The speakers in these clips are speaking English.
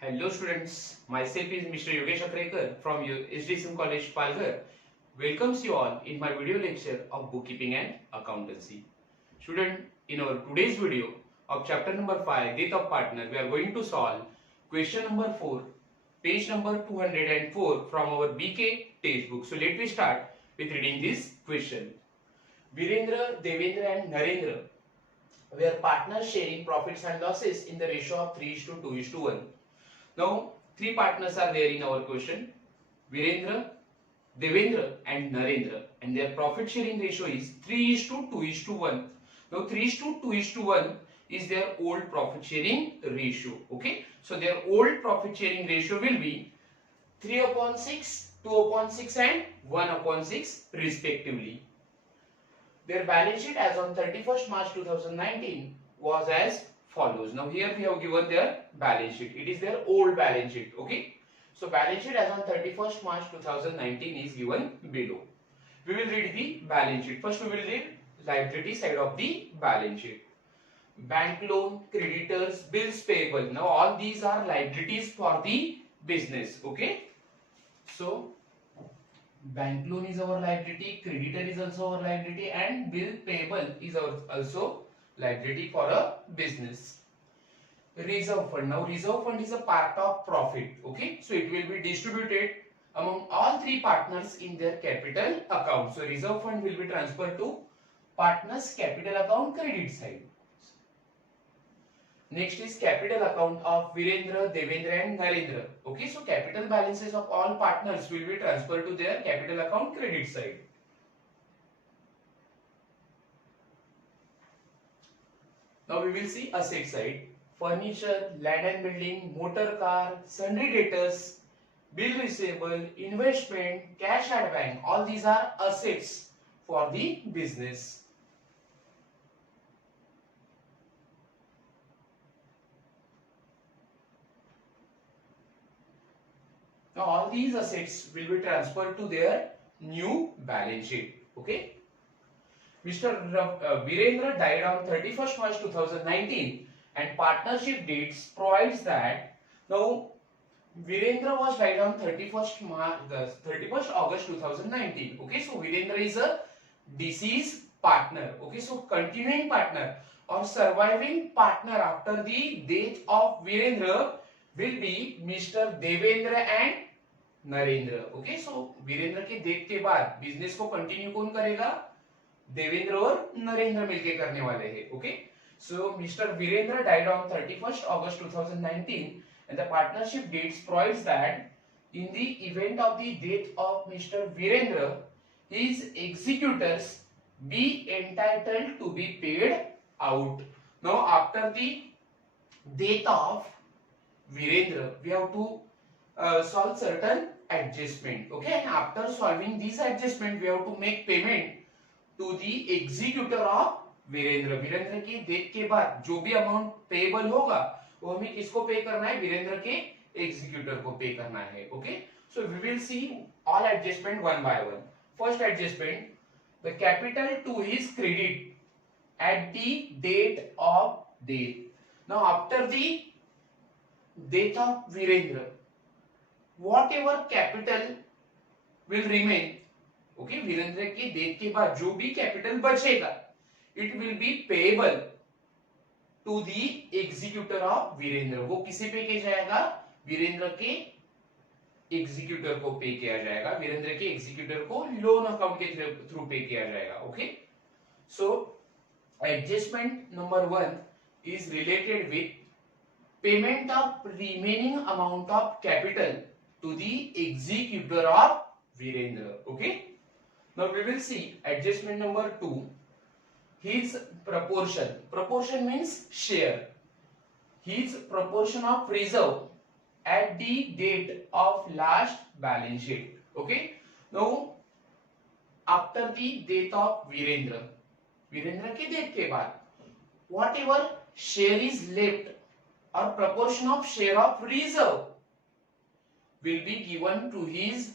Hello students, myself is Mr. Yogesh Akrekar from SDSM College Palghar. Welcomes you all in my video lecture of bookkeeping and accountancy. Student, in our today's video of chapter number 5, Death of Partner, we are going to solve question number 4, page number 204 from our BK textbook. So let me start with reading this question. Virendra, Devendra and Narendra were partners sharing profits and losses in the ratio of 3:2:1. Now, three partners are there in our question. Virendra, Devendra and Narendra, and their profit sharing ratio is 3:2:1. Now, 3:2:1 is their old profit sharing ratio. Okay, so their old profit sharing ratio will be 3/6, 2/6 and 1/6 respectively. Their balance sheet as on 31st March 2019 was as follows. Now here we have given their balance sheet. It is their old balance sheet. Okay. So balance sheet as on 31st March 2019 is given below. We will read the balance sheet. First we will read liability side of the balance sheet. Bank loan, creditors, bills payable. Now all these are liabilities for the business. Okay. So bank loan is our liability, creditor is also our liability, and bill payable is also liability for a business. Reserve fund. Now reserve fund is a part of profit. Okay, so it will be distributed among all three partners in their capital account. So reserve fund will be transferred to partners capital account credit side. Next is capital account of Virendra, Devendra and Narendra. Okay, so capital balances of all partners will be transferred to their capital account credit side. Now we will see asset side. Furniture, land and building, motor car, sundry debtors, bill receivable, investment, cash at bank. All these are assets for the business. Now all these assets will be transferred to their new balance sheet. Okay. Mr. Virendra died on 31st March 2019 and partnership deeds provides that now Virendra was died on 31st August 2019. Okay, so Virendra is a deceased partner. Okay, so continuing partner or surviving partner after the death of Virendra will be Mr. Devendra and Narendra. Okay, so Virendra के death के बाद business को continue कौन करेगा? देवेंद्र और नरेंद्र मिलके करने वाले हैं. Okay, so mister Virendra died on 31st August 2019 and the partnership deeds provides that in the event of the death of Mr. Virendra, his executors be entitled to be paid out. Now after the death of Virendra, we have to solve certain adjustment. Okay, and after solving this adjustment, we have to make payment to the executor of Virendra. Virendra की death के बाद जो भी amount payable होगा वो हमें किसको पे करना है? वीरेंद्र के एग्जीक्यूटर को पे करना है. Okay, so we will see all adjustment one by one. First adjustment, the capital to his credit at the date of death. Now after the death of Virendra, whatever capital will remain, okay, Virendra के death के बाद जो भी capital बचेगा, it will be payable to the executor of Virendra. वो किसे पे किया जाएगा? वीरेंद्र के एग्जीक्यूटर को पे किया जाएगा. वीरेंद्र के एग्जीक्यूटर को लोन अकाउंट के थ्रू पे किया जाएगा. Okay, so adjustment number 1 is related with payment of remaining amount of capital to the executor of Virendra. Okay, now we will see adjustment number 2, his proportion. Proportion means share. His proportion of reserve at the date of last balance sheet. Okay, now after the death of Virendra, Virendra के death के बाद whatever share is left or proportion of share of reserve will be given to his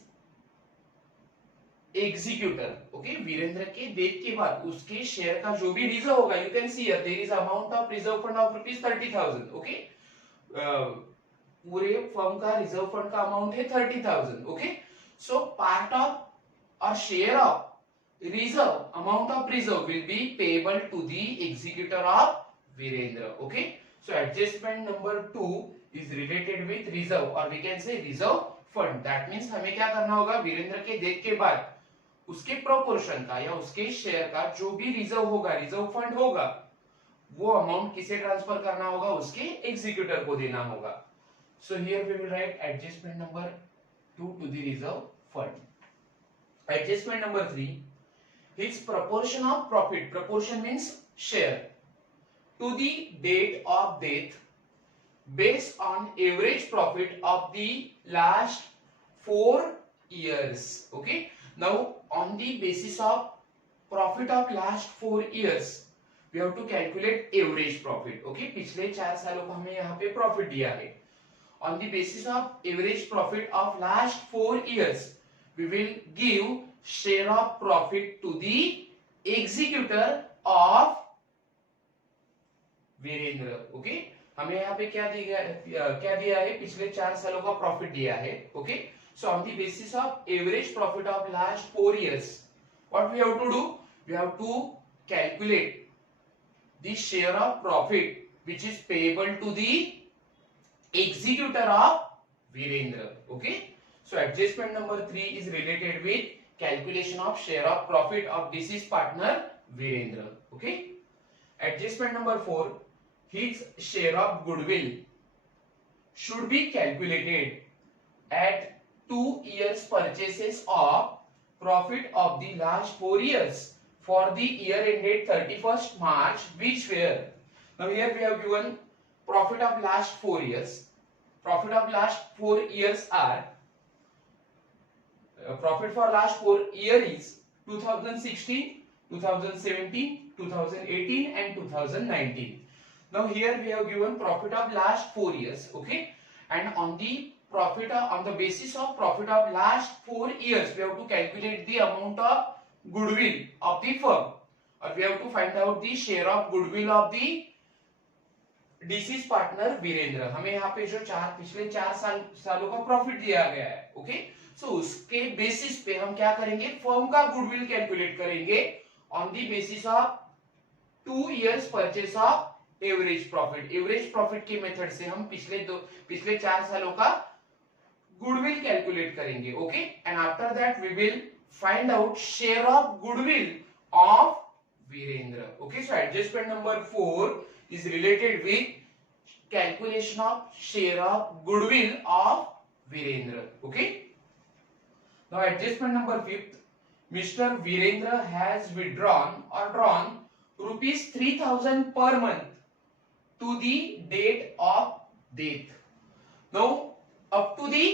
executor. Okay, Virendra के death के बाद उसके share का जो भी रिजर्व होगा, you can see here there is amount of reserve fund of rupees 30,000. Okay, पूरे firm का रिजर्व फंड का अमाउंट है 30,000. ओके, सो पार्ट ऑफ और share of reserve, amount of reserve will be payable to the executor of Virendra. Okay, so adjustment number 2 is related with reserve or we can say reserve fund. That means हमें क्या करना होगा, वीरेंद्र के death के बाद उसके proportion का या उसके शेयर का जो भी रिजर्व होगा, रिजर्व फंड होगा, वो अमाउंट किसे ट्रांसफर करना होगा, उसके एग्जीक्यूटर को देना होगा. So here we will write adjustment number 2 to the reserve fund. Adjustment number 3, his proportion of profit, proportion means share, to the date of death based on average profit of the last 4 years. Okay, now on the basis of profit of last 4 years we have to calculate average profit. Okay, पिछले 4 सालों को हमें यहाँ पे profit दिया है. On the basis of average profit of last 4 years we will give share of profit to the executor of Virendra. Okay, हमें यहाँ पे क्या दिया है, पिछले 4 सालों का प्रॉफिट दिया है. Okay, so on the basis of average profit of last 4 years what we have to do, we have to calculate the share of profit which is payable to the executor of Virendra. Okay, so adjustment number 3 is related with calculation of share of profit of deceased partner Virendra. Okay, adjustment number 4, his share of goodwill should be calculated at 2 years purchases of profit of the last 4 years for the year ended 31st March which were. Now here we have given profit of last 4 years. Profit of last 4 years are profit for last 4 year is 2016, 2017, 2018 and 2019. Now here we have given profit of last 4 years. Okay, and on the profit on the basis of profit of last 4 years we have to calculate the amount of goodwill of the firm, or we have to find out the share of goodwill of the deceased partner Virendra. हमें यहाँ पे जो पिछले 4 सालों का profit दिया गया है. ओके, सो उसके बेसिस पे हम क्या करेंगे, फर्म का गुडविल कैलकुलेट करेंगे on the basis of 2 years purchase of average profit. Average profit के मेथड से हम पिछले 4 सालों का गुडविल कैलकुलेट करेंगे. Okay, and after that we will find out share of goodwill of Virendra. Okay, so adjustment number 4 is related with calculation of share of goodwill of Virendra. Okay, now adjustment number 5, Mr. Virendra has withdrawn or drawn rupees 3,000 per month to the date of death. Now up to the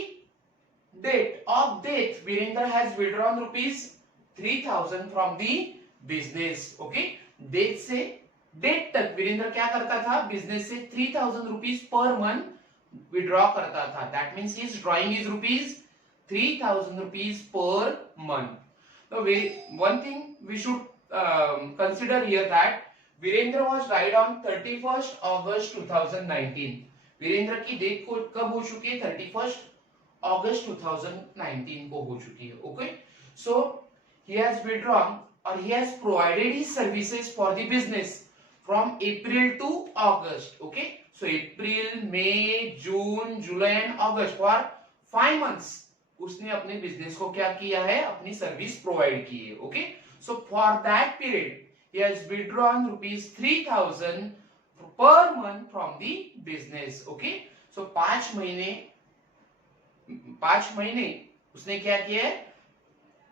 date of death Virendra has withdrawn rupees 3,000 from the business. Okay, death से date तक वीरेंद्र क्या करता था, business से 3,000 rupees per month withdraw करता था. That means his drawing is rupees 3,000 rupees per month. So one thing we should consider here that Virendra was died on 31st August 2019. Virendra की death को कब हो चुकी है, 31st August 2019 को हो चुकी है. Okay, so he has withdrawn or he has provided his services for the business from April to August. Okay, so April, May, June, July and August for 5 months उसने अपने बिजनेस को क्या किया है, अपनी सर्विस प्रोवाइड की है. Okay, so for that period he has withdrawn rupees 3,000 per month from the business. Okay, so 5 महीने उसने क्या किया है,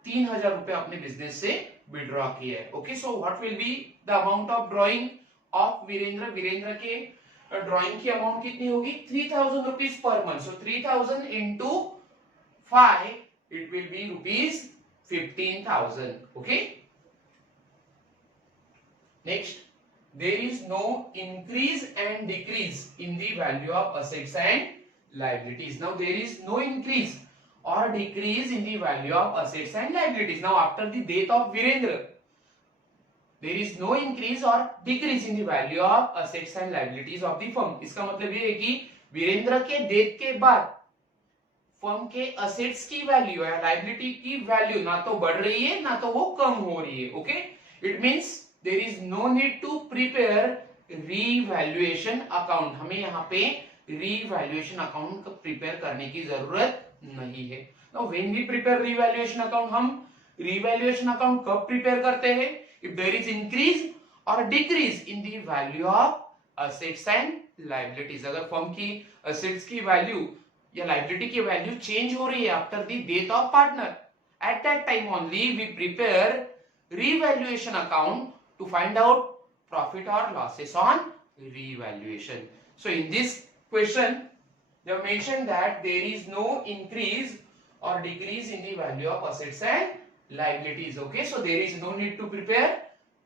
3,000 रुपए अपने बिजनेस से विड्रॉ किया है. Okay, so what will be the amount of drawing of Virendra. Virendra के ड्रॉइंग की अमाउंट कितनी होगी, 3,000 rupees per month. So 3,000 into 5 it will be rupees 15,000. Okay, next, there is no increase and decrease in the value of assets and liabilities. Now there is no increase or decrease in the value of assets and liabilities. Now after the death of Virendra there is no increase or decrease in the value of assets and liabilities of the firm. इसका मतलब ये है कि वीरेंद्र के death के बाद firm के assets की वैल्यू या लायबिलिटी की वैल्यू ना तो बढ़ रही है ना तो वो कम हो रही है. Okay, it means there is no need to prepare revaluation account. हमें यहाँ पे रीवैल्यूएशन अकाउंट प्रिपेयर करने की जरूरत नहीं है. Now when we prepare revaluation account, हम रीवैल्यूएशन अकाउंट कब प्रिपेयर करते हैं? इफ देयर इज इंक्रीज और decrease in the value of assets and liabilities. अगर फर्म की असेट्स की वैल्यू या लायबिलिटी की वैल्यू चेंज हो रही है after the death of partner, at that time only we prepare revaluation account to find out profit or losses on revaluation. So in this question they have mentioned that there is no increase or decrease in the value of assets and liabilities. Okay, so there is no need to prepare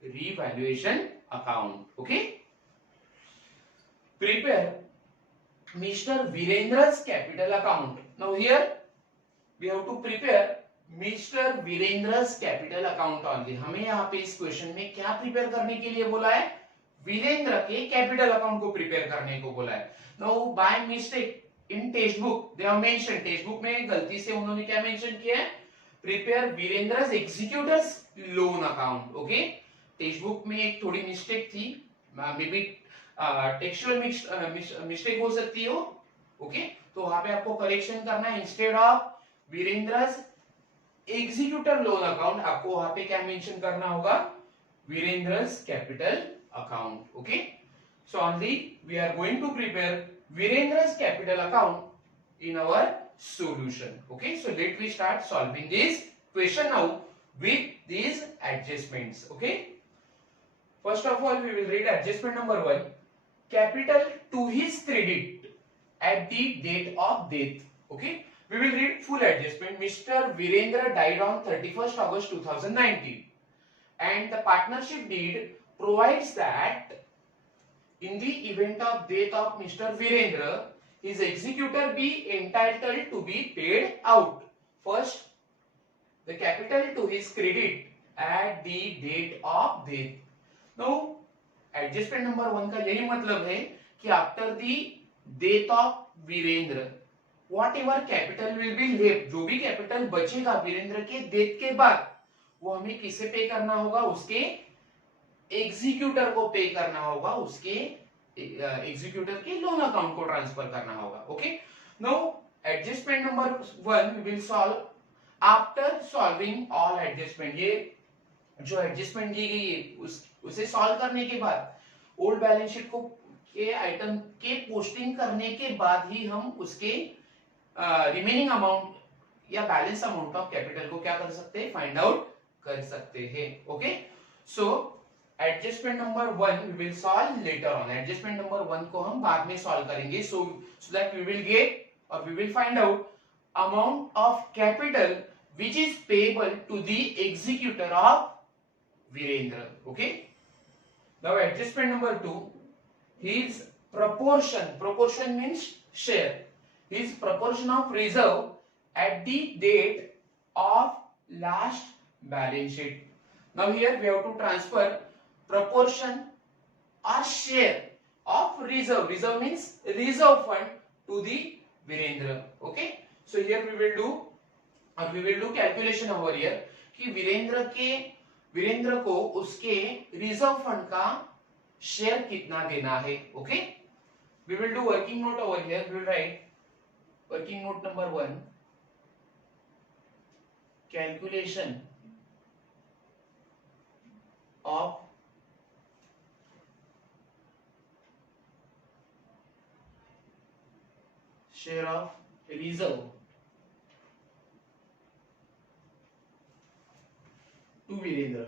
revaluation account. Okay, prepare Mr. Virendra's capital account. Now here we have to prepare mister Virendra's capital account only. हमें यहाँ पे इस question में क्या prepare करने के लिए बोला है? वीरेंद्र के कैपिटल अकाउंट को प्रिपेयर करने को बोला है. Now by mistake in text book they have mention, text book में गलती से उन्होंने क्या मेंशन किया है? Prepare Virendra's executors loan account. Okay, text book में एक थोड़ी मिस्टेक थी, मे बी टेक्सचुअल मिस्टेक हो सकती हो. ओके, तो वहां पे आपको करेक्शन करना है. Instead of Virendra's executor loan account आपको वहां पे क्या मेंशन करना होगा? Virendra's capital account. Okay, so only we are going to prepare Virendra's capital account in our solution. Okay, so let me start solving this question now with these adjustments. Okay, first of all we will read adjustment number 1. Capital to his credit at the date of death. Okay, we will read full adjustment. Mr. Virendra died on 31st August 2019 and the partnership deed provides that in the event of death of Mr. Virendra, his executor be entitled to be paid out. First, the capital to his credit at the date of death. Now, adjustment number 1 का यही मतलब है कि after the death of Virendra, whatever capital will be left, जो भी capital बचेगा वीरेंद्र के death के बाद, वो हमें किसे पे करना होगा? उसके एग्जीक्यूटर को पे करना होगा, उसके एग्जीक्यूटर के लोन अकाउंट को ट्रांसफर करना होगा. Okay, now adjustment number 1 we will solve after solving all adjustment. ये जो एडजस्टमेंट दी गई है उसे सॉल्व करने के बाद ओल्ड बैलेंस शीट को के आइटम के पोस्टिंग करने के बाद ही हम उसके रिमेनिंग अमाउंट या बैलेंस अमाउंट ऑफ कैपिटल को क्या कर सकते हैं? फाइंड आउट कर सकते हैं. Okay, so adjustment number 1 we will solve later on. Adjustment number 1 को हम बाद में सॉल्व करेंगे, so that we will get और we will find out amount of capital which is payable to the executor of Virendra. Okay, now adjustment number 2, his proportion means share, his proportion of reserve at the date of last balance sheet. Now here we have to transfer proportion or share of reserve. Reserve means reserve fund to the Virendra. Okay, so here we will do calculation over here कि वीरेंद्र को उसके reserve fund का share कितना देना है. Okay, we will do working note over here. We will write working note number 1, calculation of share of reserve to Virendra.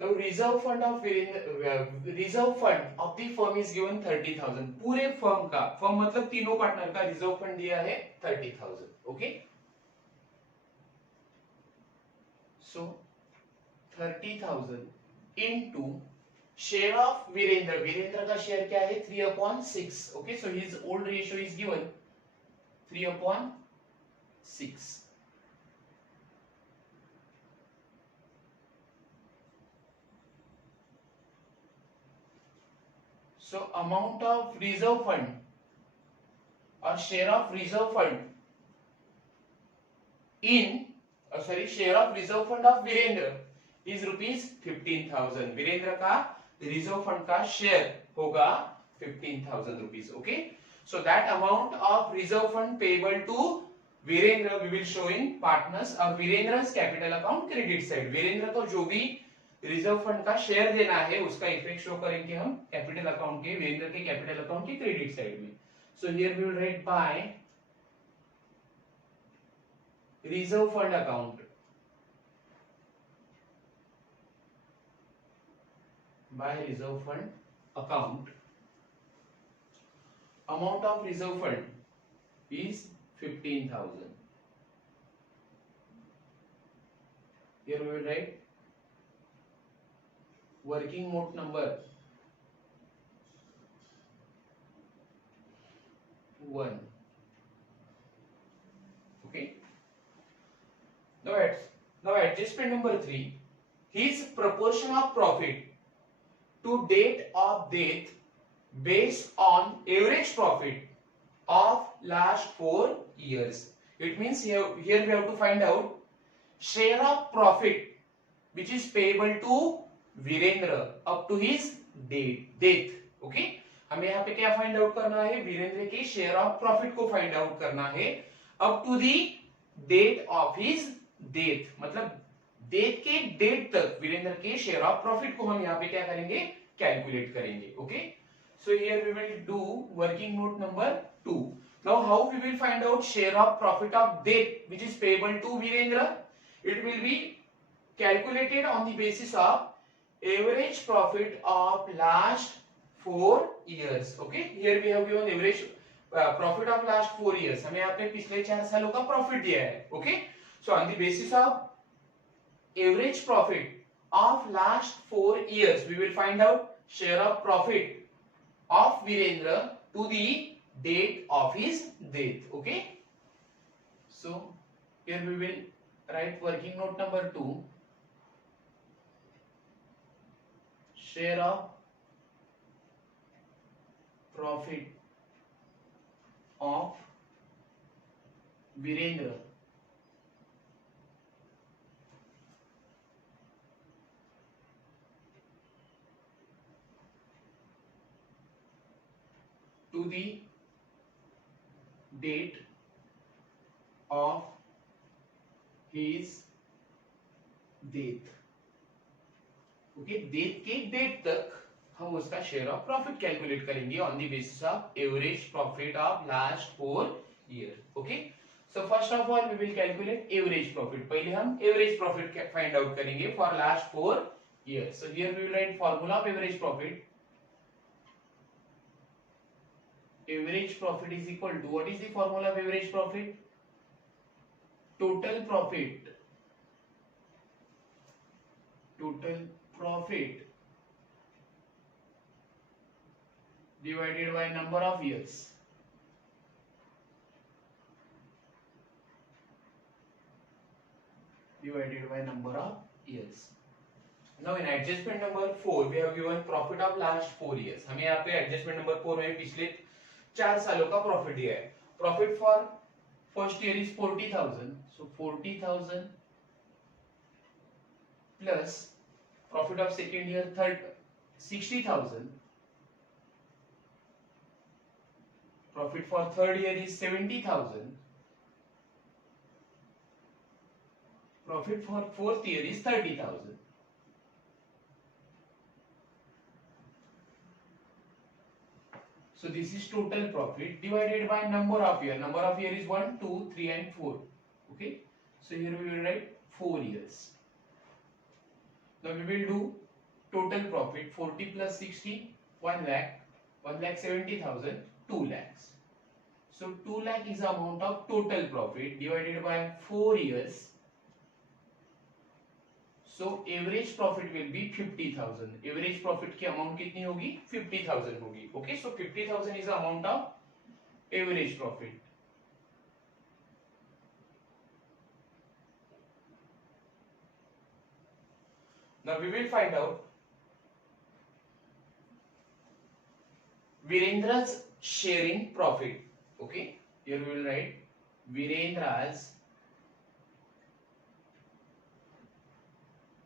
Now reserve fund of the firm is given 30,000. पूरे firm का, firm मतलब तीनों partner का reserve fund दिया है 30,000. Okay, so 30,000 into share of Virendra का share क्या है? 3/6. Okay, so his old ratio is given 3/6. So amount of reserve fund or share of reserve fund in share of reserve fund of Virendra is rupees 15,000. Virendra का reserve fund का share होगा 15,000 rupees. Okay, so that amount of reserve fund payable to Virendra we will show in partners और वीरेंद्र's capital account credit side. Virendra को जो भी reserve fund का share देना है उसका इफेक्ट शो करेंगे हम कैपिटल अकाउंट के वीरेंद्र के कैपिटल अकाउंट के क्रेडिट साइड में. So here we will write by reserve fund account, by reserve fund account, amount of reserve fund is 15,000. Here we will write working note number 1. Okay, now adjustment number 3, his proportion of profit to date of death based on average profit of last 4 years. It means here we have to find out share of profit which is payable to Virendra up to his death. Okay, हमें यहाँ पे क्या find out करना है, वीरेंद्र के share of profit को find out करना है up to the date of his death, मतलब डेट के डेट तक वीरेंद्र के शेयर ऑफ प्रॉफिट को हम यहाँ पे क्या करेंगे, कैलकुलेट करेंगे. Okay, so here we will do working note number 2. Now how we will find out share of profit of date which is payable to Virendra. It will be calculated on the basis of average profit of last 4 years. Okay, here we have given average profit of last 4 years. हमें यहाँ पे पिछले 4 सालों का profit दिया है. Okay, so on the basis of average profit of last 4 years we will find out share of profit of Virendra to the date of his death. Okay, so here we will write working note number 2, share of profit of Virendra to the date of his death. Okay, death के date तक हम उसका share of profit calculate करेंगे on the basis of average profit of last 4 year. Okay, so first of all we will calculate average profit. पहले हम average profit find out करेंगे for last 4 year. So here we will write formula of average profit. Average profit is equal to, what is the formula of average profit? Total profit divided by number of years. Divided by number of years. Now in adjustment number 4 we have given profit of last 4 years. हमें यहाँ पे adjustment number 4 में पिछले 4 सालों का profit दिया है. Profit for first year is 40,000. So 40,000 plus profit of second year 60,000. Profit for third year is 70,000. Profit for fourth year is 30,000. So this is total profit divided by number of year. Number of year is 1, 2, 3 and 4. Okay, so here we will write 4 years. Now we will do total profit 40 plus 60, 1 lakh, 1,70,000, 2 lakhs. So 2 lakh is the amount of total profit divided by 4 years. So average profit will be 50,000. Average profit की amount कितनी होगी, 50,000 होगी. Okay, so 50,000 is the amount of average profit. Now we will find out Virendra's sharing profit. Okay, here we will write Virendra's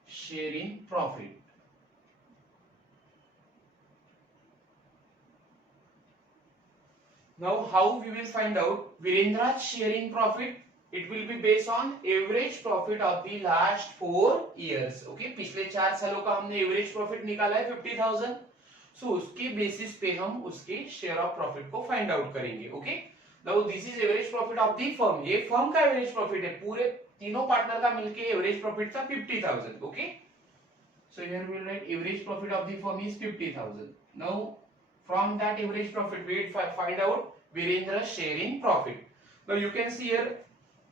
sharing profit. Now how we will find out Virendra's sharing profit? It will be based on average profit of the last 4 years. Okay, पिछले 4 सालों का हमने average profit निकाला है 50,000. सो उसके basis पे हम उसके शेयर ऑफ प्रॉफिट को फाइंड आउट करेंगे. Okay, now this is average profit of the firm. ये फर्म का एवरेज प्रॉफिट है, पूरे तीनों पार्टनर का मिलके एवरेज प्रॉफिट था 50,000. Okay, so here we will write average profit of the firm is 50,000. Now from that average profit we will find out Virendra's sharing profit. Now you can see here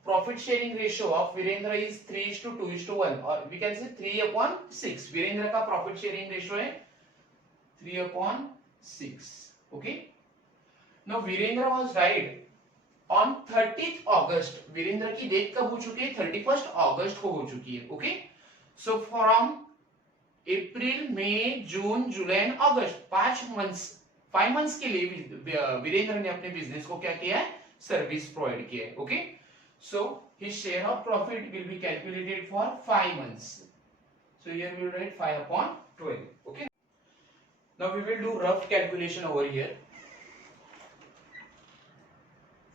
profit sharing ratio of Virendra is 3:2:1 or we can say 3/6. Virendra का profit sharing ratio है 3/6. Okay, now Virendra was died on 30th August. Virendra की date कब हो चुकी है? 31st August को हो चुकी है. Okay, so from April, May, June, July and August 5 months के लिए वीरेंद्र ने अपने बिजनेस को क्या किया है? सर्विस प्रोवाइड किया है. Okay, so his share of profit will be calculated for 5 months. So here we will write 5/12. Okay, now we will do rough calculation over here.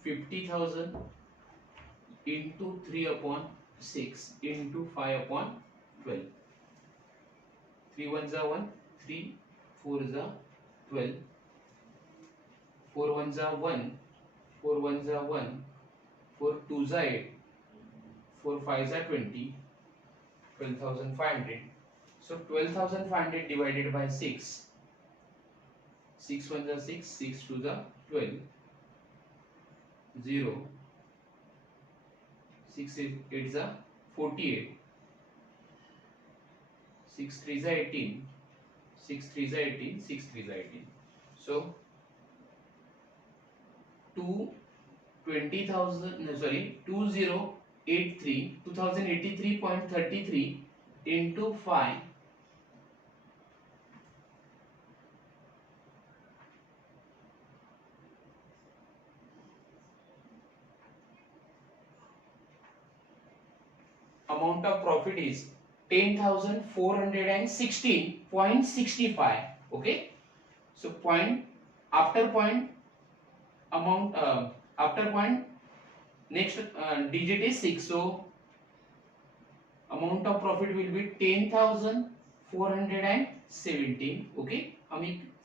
50,000 into 3/6 into 5/12. 3 1s are 1, 3 4s are 12, 4 1s are 1, 4 1s are 1, 4 2s are 8, 4 5s are 20, 12,500. So 12,500 divided by 6, 6 1s are 6, 6 2s are 12, 0, 6 8s are 48, 6 3s are 18, 6 3s are 18, 6 3s are 18. So 2083 into 5 amount of profit is 10,416.65. Okay, so point after point amount after point next digit is 6, so amount of profit will be 10,417. okay, हम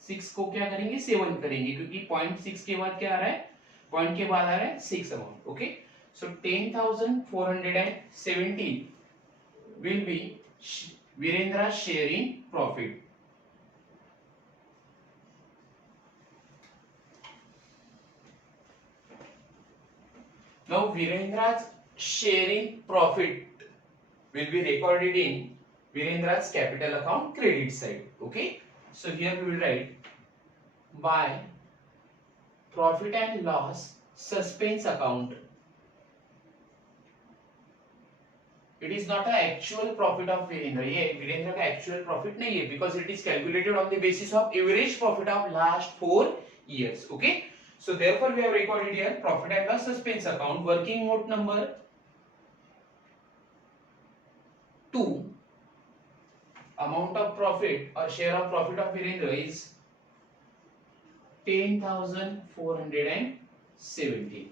6 को क्या करेंगे? 7 करेंगे क्योंकि point 6 के बाद क्या आ रहा है? पॉइंट के बाद आ रहा है 6 amount. Okay, so 10,417 will be Virendra's sharing profit. Now Virendra's sharing profit will be recorded in Virendra's capital account credit side. Okay, so here we will write by profit and loss suspense account. It is not an actual profit of Virendra. ये वीरेंद्र का actual profit नहीं है because it is calculated on the basis of average profit of last 4 years. Okay, so therefore we have recorded here profit and loss suspense account. Working note number 2. Amount of profit or share of profit of Virendra is 10,417.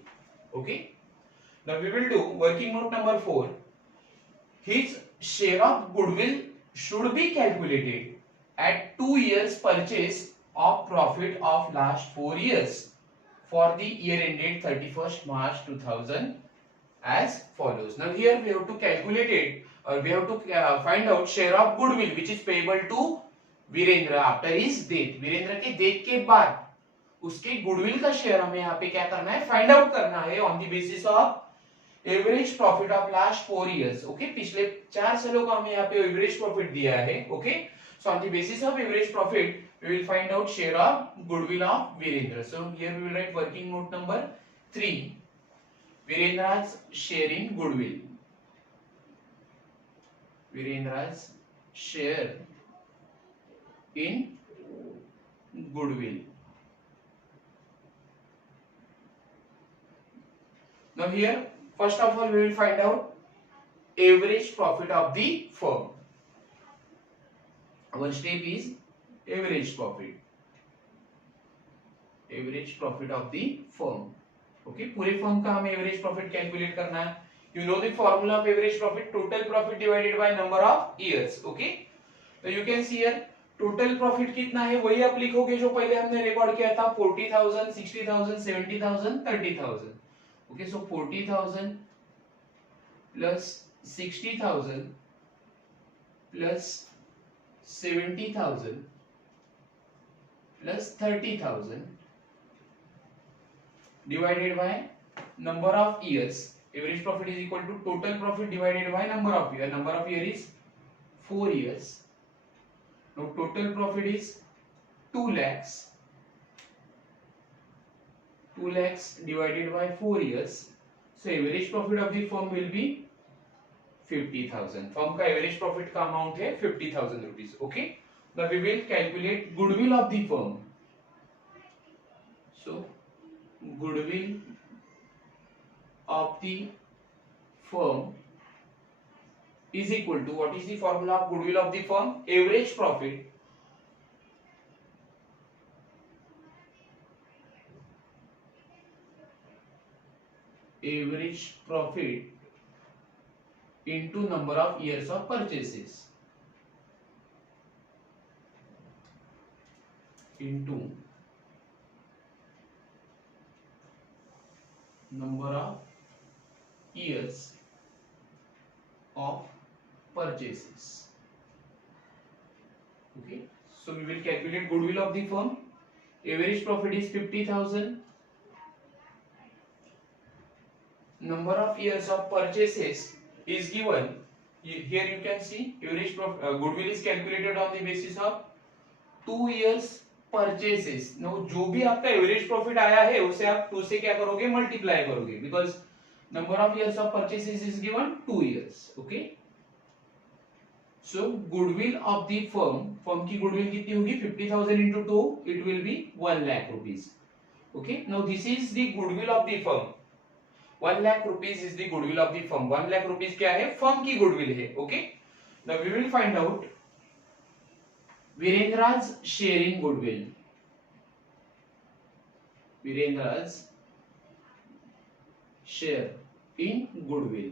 Okay, now we will do working note number 4. His share of goodwill should be calculated at 2 years purchase of profit of last 4 years for the year ended 31st March 2000 as follows. Now here we have to calculate it or we have to find out share of goodwill which is payable to Virendra after his death. Virendra के death के बाद उसके goodwill का share हमें यहाँ पे क्या करना है? फाइंड आउट करना है on the basis of average profit of last 4 years. Okay, पिछले 4 सालों का हमें यहाँ पे एवरेज प्रॉफिट दिया है. Okay, so on the basis of average profit we will find out share of goodwill of Virendra. So here we will write working note number 3, Virendra's share in goodwill. Virendra's share in goodwill. Now here, first of all, we will find out average profit of the firm. One step is average profit. Average profit of the firm. Okay, पूरे firm का हमें average profit calculate करना है. You know the formula of average profit, total profit divided by number of years. Okay, तो you can see here total profit कितना है वही आप लिखोगे जो पहले हमने रिकॉर्ड किया था 40,000, 60,000, 70,000, 30,000. Okay, so 40,000 plus 60,000 plus 70,000 plus 30,000 divided by number of years. Average profit is equal to total profit divided by number of year. Number of year is 4 years. Now total profit is 2 lakhs. 2 lakhs divided by 4 years. So average profit of the firm will be 50,000. Firm का average profit का amount है 50,000 rupees. Okay. Now we will calculate goodwill of the firm. So goodwill of the firm is equal to, what is the formula of goodwill of the firm? Average profit into number of years of purchases into number of years of purchases. Okay, so we will calculate goodwill of the firm. Average profit is 50,000. Number of years of purchases is given. Here you can see average goodwill is calculated on the basis of 2 years purchases. No, जो भी आपका average profit आया है उसे आप 2 से क्या करोगे, मल्टीप्लाई करोगे, because number of years of purchases is given 2 years. Okay, so goodwill of the firm की गुडविल कितनी होगी, 50,000 into 2, it will be 1 lakh rupees. Okay, now this is the goodwill of the firm. 1 lakh rupees is the goodwill of the firm. 1 lakh rupees क्या है, firm की goodwill है. Okay, now we will find out Virendra's share in goodwill. Virendra's share in goodwill.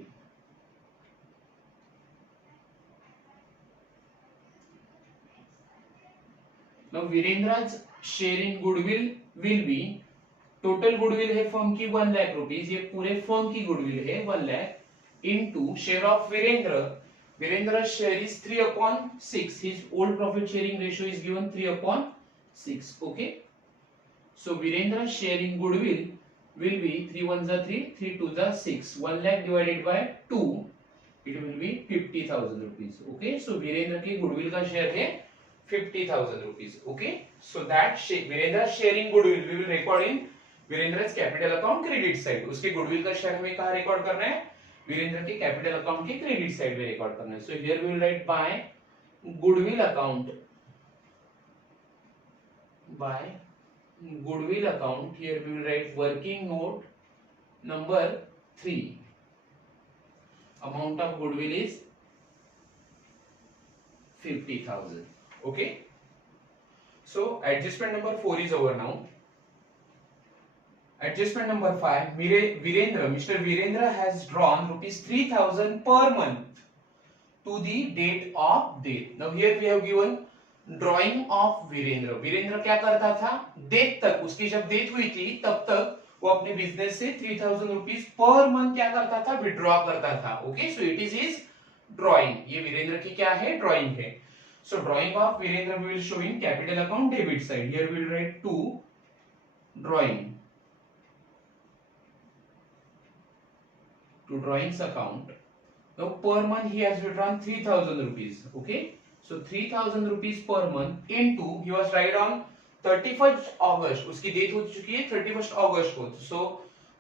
Now Virendra's share in goodwill will be, total goodwill है firm की 1 lakh rupees, ये पूरे firm की goodwill है 1 lakh, into share of Virendra. Virendra's share is 3/6. His old profit sharing ratio is given 3/6. Okay. So Virendra's share in goodwill will be 3 1s are 3, 3 2s are 6. 1 lakh divided by 2, it will be 50,000 rupees. Okay. So Virendra की goodwill का share है 50,000 rupees. Okay. So that Virendra's share in goodwill we will record in Virendra's capital account credit side. उसके goodwill का share हमें कहाँ record करना है, वीरेंद्र के कैपिटल अकाउंट के क्रेडिट साइड में रिकॉर्ड करना है. So here we will write by goodwill account, by goodwill account. Here we will write working note number 3. Amount of goodwill is 50,000. Okay, so adjustment number 4 is over now. Adjustment number 5. Mr. Virendra has drawn rupees 3,000 per month to the date of death. Now here we have given drawing of Virendra. Virendra क्या करता था, death तक, उसकी जब death हुई थी तब तक वो अपने बिजनेस से 3,000 रुपीज पर मंथ क्या करता था, विड्रॉ करता था. Okay, so it is drawing. ये वीरेंद्र की क्या है, ड्रॉइंग है. So drawing of Virendra we will show in capital account debit side. Here we will write to drawing, to drawings account. Now per month he has withdrawn 3,000 rupees. Okay, so 3,000 rupees per month into, he was right on 31st August, उसकी date हो चुकी है 31st August को. So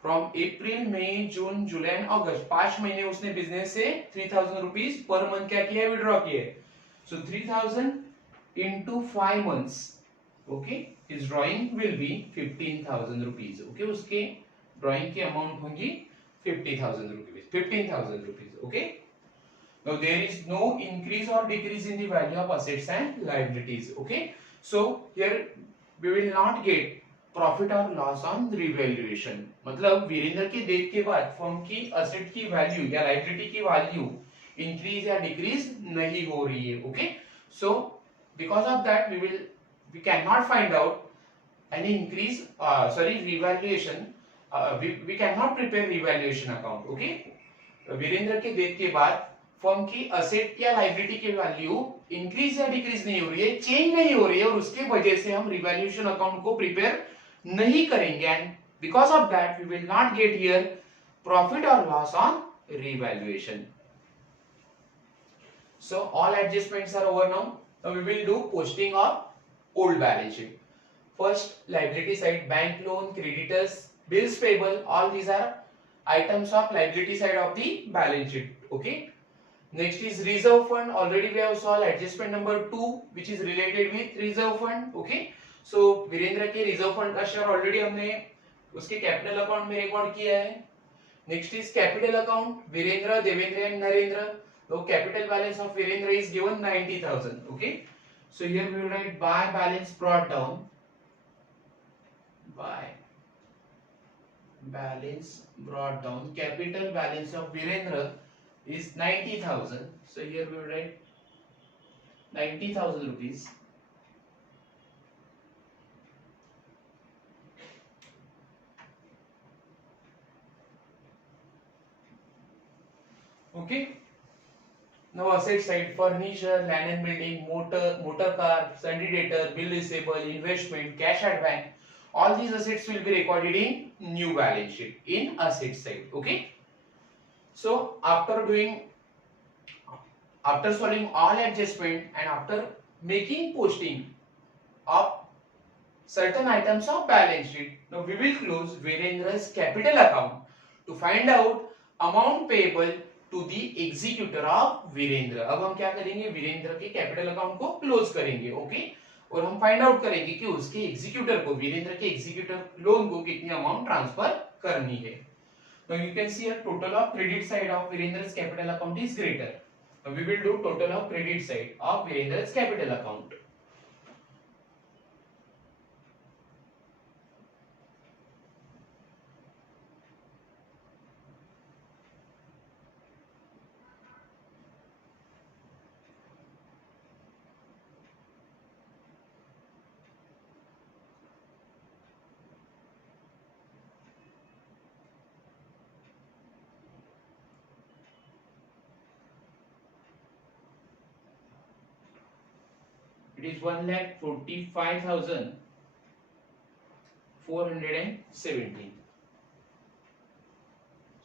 from April, May, June, July and August, 5 महीने उसने business से 3,000 rupees per month क्या किया है, विड्रॉ किया है. So 3,000 into 5 months. Okay, his drawing will be 15,000 rupees. Okay, उसके ड्राइंग की अमाउंट होंगी 50,000 rupees, 15,000 rupees. Okay. Now there is no increase or decrease in the value of assets and liabilities. Okay. So here we will not get profit और loss on revaluation, मतलब वीरेंद्र के death के बाद firm की asset की value या liability की value increase या डिक्रीज नहीं हो रही है. Okay, so because of that we can not find out any increase, sorry revaluation, we can not prepare revaluation account. Okay, Virendra के डेथ के बाद फर्म की असेट या लायबिलिटी की वैल्यू इंक्रीज या डिक्रीज नहीं हो रही है, चेंज नहीं हो रही है, और उसके वजह से हम रिवैल्यूएशन अकाउंट को प्रिपेयर नहीं करेंगे. And because of that we will not get here profit और loss on revaluation. So all adjustments are over now. Now we will do posting of old balance sheet. First liability side, bank loan, creditors, bills payable, all these are items of liability side of the balance sheet. Okay, next is reserve fund. Already we have solved adjustment number 2 which is related with reserve fund. Okay, so Virendra के reserve fund का share already हमने उसके capital account में record किया है. Next is capital account, Virendra, Devendra and Narendra. तो capital balance of Virendra is given 90,000. Okay, so here we will write by balance brought down, by balance brought down, capital balance of Virendra is 90,000. So here we will write 90,000 rupees. Okay. Now asset side, furniture, land and building, motor car, sundry debtor, bill receivable, investment, cash at bank. All these assets will be recorded in new balance sheet in asset side. Okay, so after solving all adjustment and after making posting of certain items of balance sheet, now we will close Virendra's capital account to find out amount payable to the executor of Virendra. अब हम क्या करेंगे, वीरेंद्र के capital account को close करेंगे. Okay, और हम find out करेंगे कि उसके एग्जीक्यूटर को, वीरेंद्र के एग्जीक्यूटर लोन को कितनी अमाउंट ट्रांसफर करनी है. Now you can see a total of credit side of Virendra's capital account is greater. Now we will do total of credit side of Virendra's capital account. It is 1,45,417.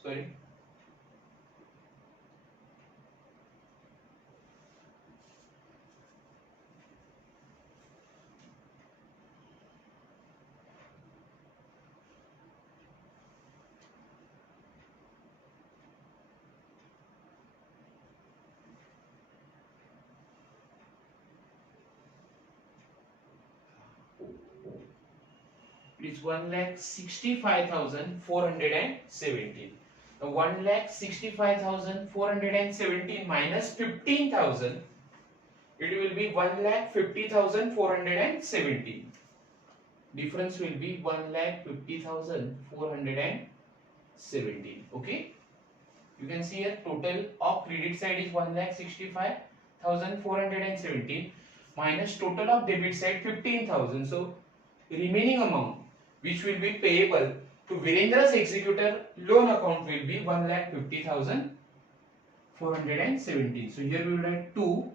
Sorry. It's 1,65,417. Now 1,65,417 minus 15,000, it will be 1,50,417. Difference will be 1,50,417. Okay, you can see here total of credit side is 1,65,417 minus total of debit side 15,000. So remaining amount which will be payable to Virendra's executor loan account will be 1,50,417. So here we will write to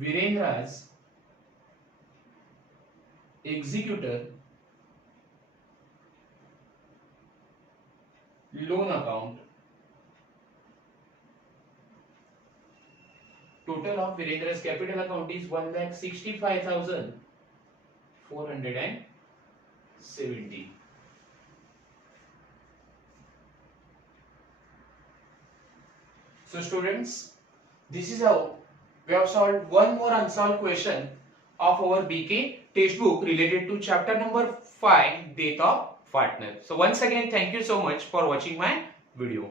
Virendra's executor loan account. Total of Virendra's capital account is 1,65,417. So students, this is how we have solved one more unsolved question of our BK textbook related to chapter number 5, death of partner. So once again, thank you so much for watching my video.